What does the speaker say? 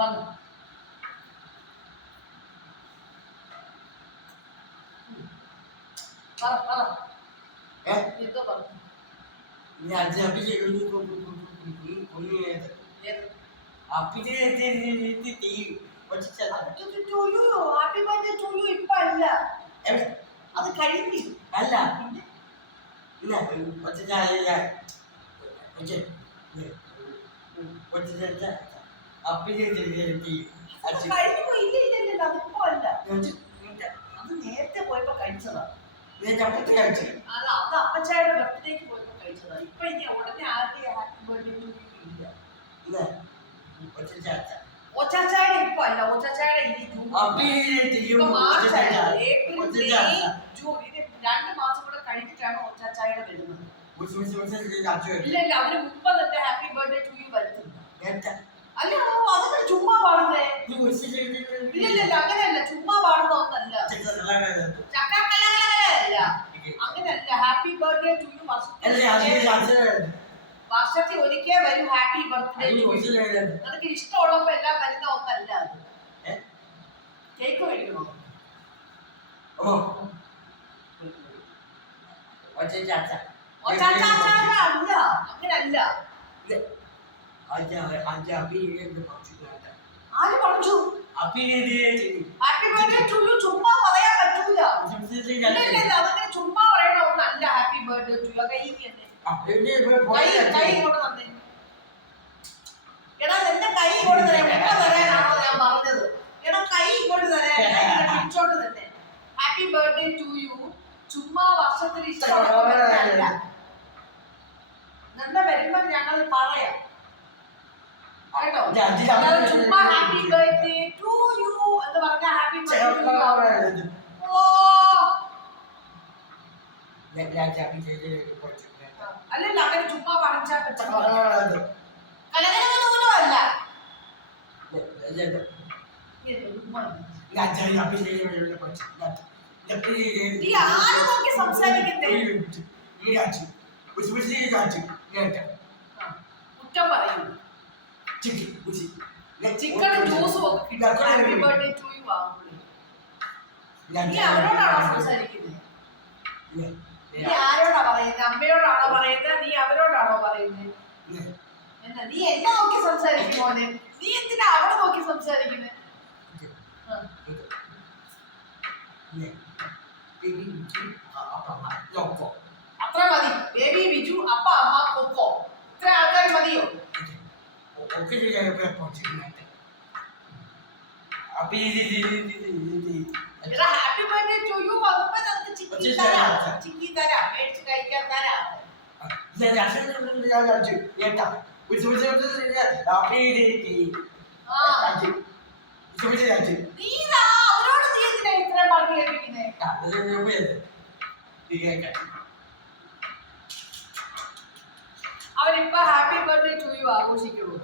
പറഞ്ഞു. എന്തോ പറഞ്ഞു. അത് കഴിഞ്ഞു അല്ല അത് നേരത്തെ പോയപ്പോ കഴിച്ചതാ. കഴിച്ചു അത് അപ്പച്ചായുടെ ബർത്ത്ഡേക്ക് പോയപ്പോ കഴിച്ചതാ. ഇപ്പൊ ഇനി ഉടനെ ആരുടെ ഹാപ്പി ബർത്ത്ഡേ ഇല്ല. ഒച്ചാച്ചായുടെ ഇപ്പൊ അല്ല, ഒച്ചാച്ചായുടെ ഇനി മാർച്ച് ഏപ്രിൽ മെയ് ജൂൺ, ഇത് 2 മാസം കൂടെ കഴിഞ്ഞിട്ടാണ് ഒച്ചാച്ചായുടെ വരുന്നത്. ഇല്ല ഇല്ല, അതിന് മുമ്പ് തന്നെ ഹാപ്പി ബർത്ത്ഡേ ടു യു വരുത്തുന്നു. അല്ല അതൊക്കെ ചുമ്മാ പാടുന്നേ. ഇല്ല ഇല്ല, അങ്ങനെയല്ല, ചുമ്മാ പാടുന്ന ഒന്നല്ല, ചക്കാക്കലകലകല അങ്ങനെയല്ല. ഹാപ്പി ബർത്ത്ഡേ ടു യു വർഷത്തിൽ ഒരിക്കൽ വരും ഹാപ്പി ബർത്ത്ഡേ. നിനക്ക് ഇഷ്ടമുള്ളപ്പോ എല്ലാം വരുന്ന ഒന്നല്ല അത്. കേക്ക് കഴിക്കണോ? അല്ല, അങ്ങനല്ല. ആര് പറഞ്ഞു ഹാപ്പി ബർത്ത്ഡേ ടു യു? ചുമ്മാ പറയാൻ പറ്റൂല. അതങ്ങനെ ചുമ്മാ പറയണ ഒന്നല്ല ഹാപ്പി ബർത്ത്ഡേ ടു യു. കൈ കൈ ഇങ്ങോട്ട് തന്നെ. എടാ എന്റെ കൈ ഇങ്ങോട്ട് തരാം. ഇപ്പൊ തരാനാണോ ഞാൻ പറഞ്ഞത്? എടാ കൈ ഇങ്ങോട്ട് തരാൻ പിടിച്ചോട്ട് തന്നെ. ഹാപ്പി ബർത്ത്ഡേ ടു യു ചുമ്മാ വർഷത്തിൽ ഇഷ്ടമല്ല. നല്ല വരുമ്പോ ഞങ്ങൾ പറയാം കേട്ടോ. ചുമ്മാ ഹാപ്പി ബർത്ത്ഡേ ടു യു എന്ന് പറഞ്ഞ ഹാപ്പി ബർത്ത്ഡേ. ഓ അല്ലല്ല, അങ്ങനെ ചുമ്മാ പറഞ്ഞാ പറ്റില്ല. കലകലകലകലോ നീ ആരെ നോക്കി സംസാരിക്കണ്ടേ? കുറ്റം പറയൂ. ചിക്കനും ജ്യൂസും ഒക്കെ കിട്ടും ഹാപ്പി ബർത്ത്ഡേ ടു യു ആവുമ്പോഴേ. നീ അവരോടാണോ സംസാരിക്കുന്നത്? നീ ആരോടാ പറയുന്നത്? അമ്മയോടാണോ പറയുന്നത്? നീ അവരോടാണോ പറയുന്നത്? എന്നാ നീ എന്നെ നോക്കി സംസാരിക്കും മോനെ. നീ എന്തിനാ അവിടെ നോക്കി സംസാരിക്കുന്നത്? അത്ര മതി. ബേബി, ബിജു, അപ്പ, അമ്മ, കൊക്കോ, ഇത്ര ആൾക്കാർ മതിയോ? ഹാപ്പി ബർത്ത്ഡേ ടു യു വന്നപ്പോ നമുക്ക് ചിക്കി തരാം, മേടിച്ച് കഴിക്കാൻ തരാം. അവരോട് നീ എന്തിനാ ഇത്ര പറഞ്ഞു കേൾപ്പിക്കുന്നേ? അവരിപ്പോ ഹാപ്പി ബർത്ത്ഡേ ടു യു ആഘോഷിക്കുള്ളൂ.